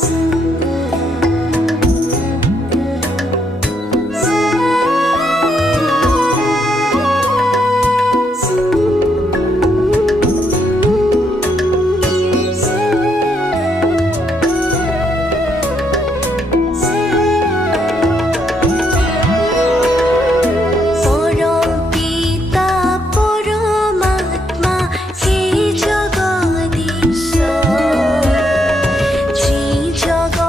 জগদীশ শ্ৰী জগদীশ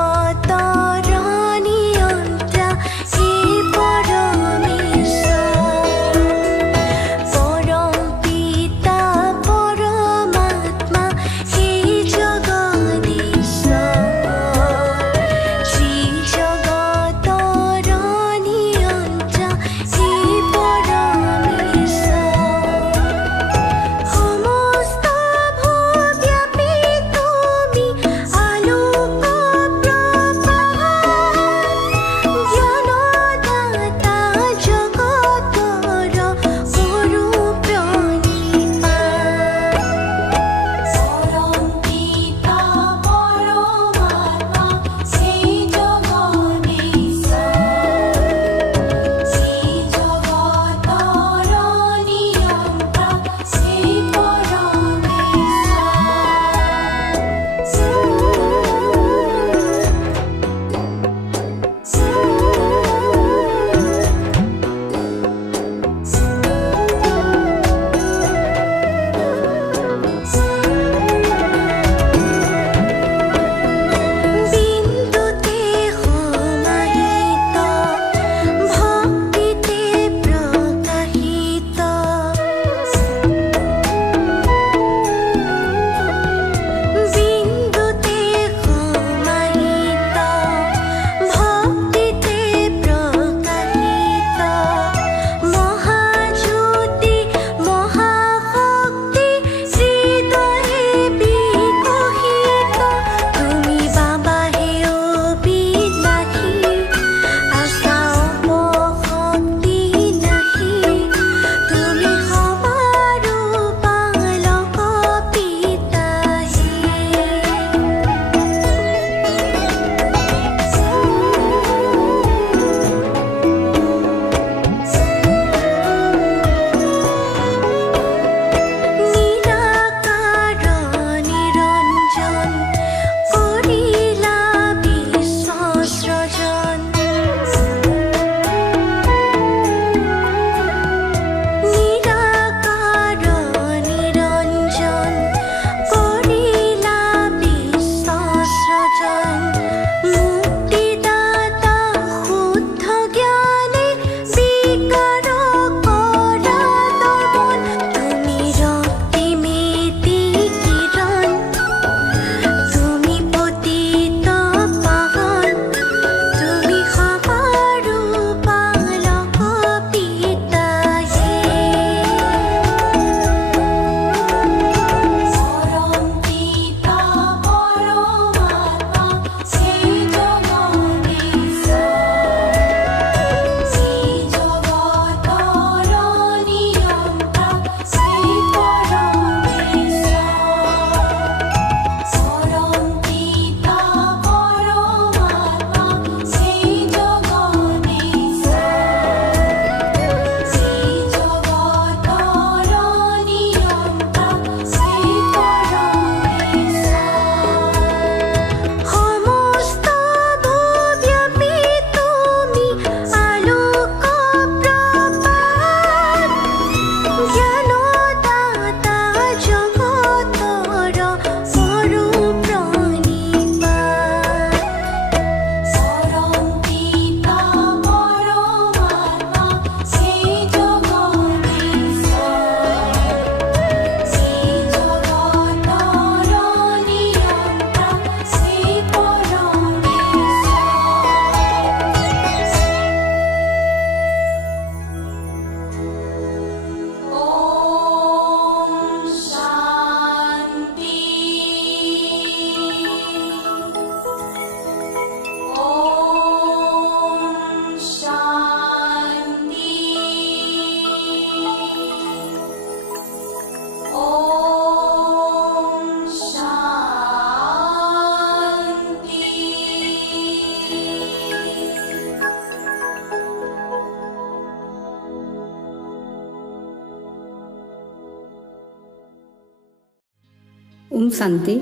শান্তি।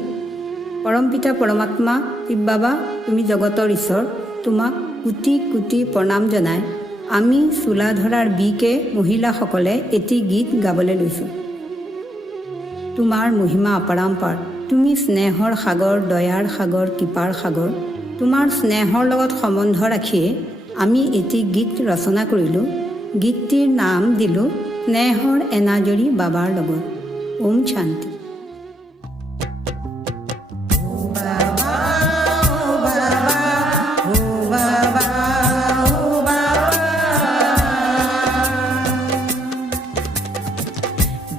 পৰমপিতা পৰমাত্মা শিৱ বাবা, তুমি জগতৰ ঈশ্বৰ, তোমাক কোটি কোটি প্ৰণাম জনাই আমি চোলাধৰাৰ বিকে মহিলাসকলে এটি গীত গাবলৈ লৈছোঁ। তোমাৰ মহিমা অপৰাম্পাৰ, তুমি স্নেহৰ সাগৰ, দয়াৰ সাগৰ, কৃপাৰ সাগৰ। তোমাৰ স্নেহৰ লগত সম্বন্ধ ৰাখিয়ে আমি এটি গীত ৰচনা কৰিলোঁ। গীতটিৰ নাম দিলোঁ স্নেহৰ এনাজৰী বাবাৰ লগত। ওম শান্তি।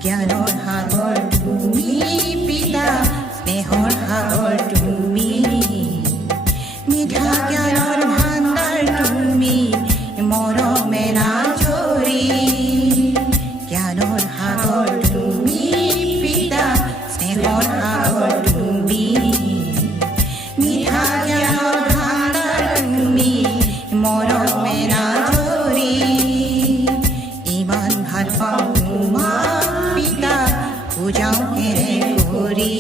জ্ঞানৰ সাগৰ তুমি পিতা, স্নেহৰ সাগৰ তুমি, মিঠা জ্ঞানৰ ভাণ্ডাৰ তুমি, মৰমেৰে আজৰি। জ্ঞানৰ সাগৰ তুমি পিতা, স্নেহৰ সাগৰ তুমি, মিঠা জ্ঞানৰ ভাণ্ডাৰ তুমি, মৰমেৰে আজৰি। ইমান ভাল পাওঁ তোমাক পিতা, পূজাও কেনে কৰি,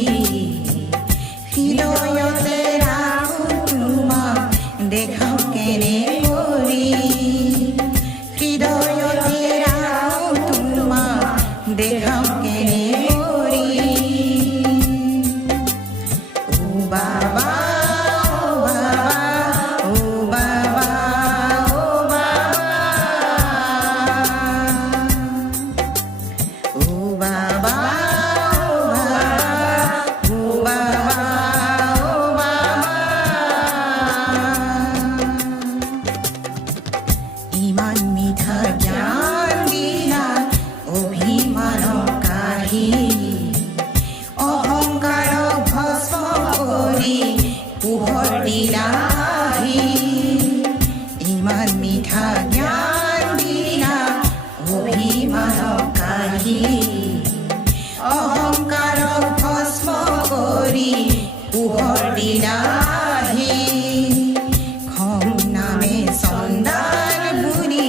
হৃদয়তে ৰাখোঁ তোমাক, দেখাও কেনে কৰি, হৃদয়তে ৰাখোঁ তোমাক, দেখাও কেনে কৰি। ও বাবা, ও বাবা, ও বাবা, ও বাবা, ও বাবা, ও বাবা, ও বাবা। ইমান মিঠা জ্ঞান দিলা, অভিমানক কাঢ়ি, অহংকাৰক ভস্ম কৰি, পোহৰ দিলা আহি। ইমান মিঠা জ্ঞান দিলা, অভিমানক কাঢ়ি, অহংকাৰক ভস্ম কৰি, পোহৰ দিলা আহি। খং নামে চন্দাল বুনি,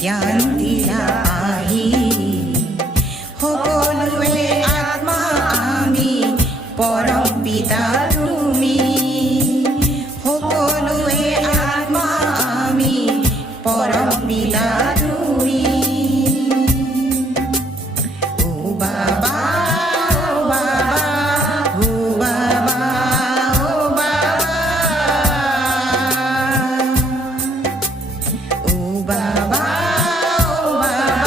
জ্ঞান দিলা আহি। সকলোৱে আত্মা আমি, পৰম পিতা তুমি, সকলোৱে আত্মা আমি, পৰম পিতা তুমি। ও বাবা, ও বাবা, ও বাবা, ও বাবা, ও বাবা, ও বাবা,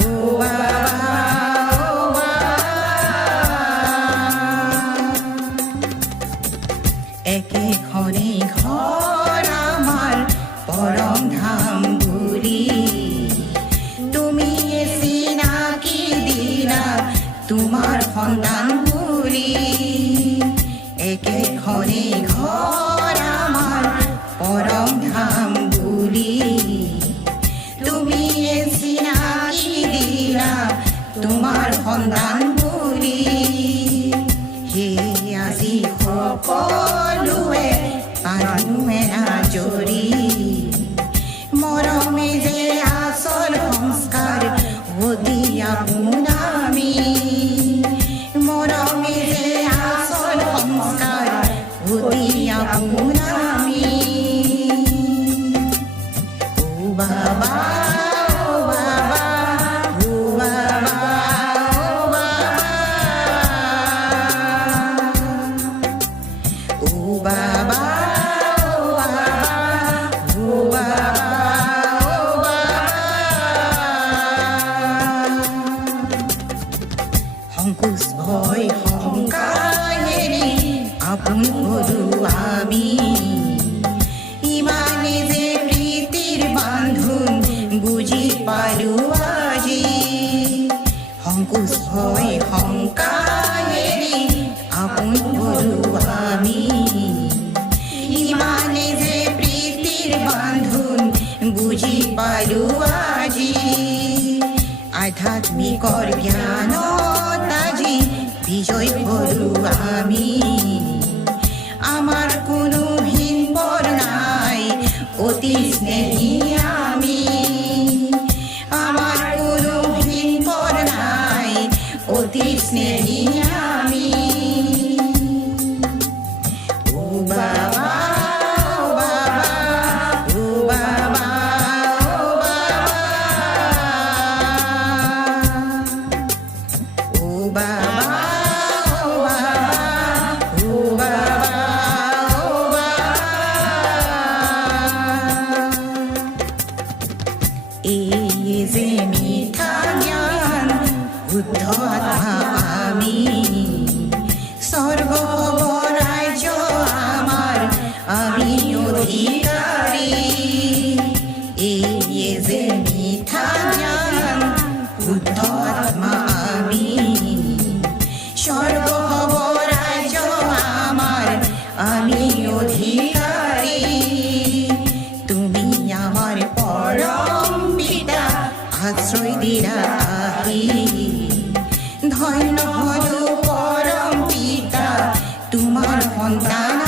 ও বাবা, ও বাবা। একেখনে ঘৰ আমাৰ, পৰম ধাম বুলি, তুমিয়ে চিনাকি দিলা তোমাৰ সন্তান বুলি। একেখনে ঘৰ আমাৰ, পৰম ধাম বুলি, তুমিয়ে চিনাকি দিলা তোমাৰ সন্তান বুলি। সেয়ে আজি সকলোৱে মানুহে আজৰি, মৰমে যে আচল সংস্কাৰ, অতি আপোনামি, মৰমে যে আচল সংস্কাৰ, অতি আপোনামি। ও বাবা, ও বাবা, ও বাবা, ও বাবা, ও বাবা, ও বাবা, ও বাবা। সংকোচ ভয় শংকাৰ এৰি আপোন হলো আমি, ইমানে যে প্ৰীতিৰ বান্ধোন বুজি পালো আজি। সংকোচ ভয় শংকাৰ এৰি আপোন হলো আমি, ইমানে যে প্ৰীতিৰ বান্ধোন বুজি পালো আজি। আধ্যাত্মিকৰ জ্ঞানত আজি বিজয় হলো আমি, আমাৰ কোনো হীন পৰ নাই, অতি স্নেহী আমি, আমাৰ কোনো হীন পৰ নাই, অতি স্নেহী আমি। সন্তান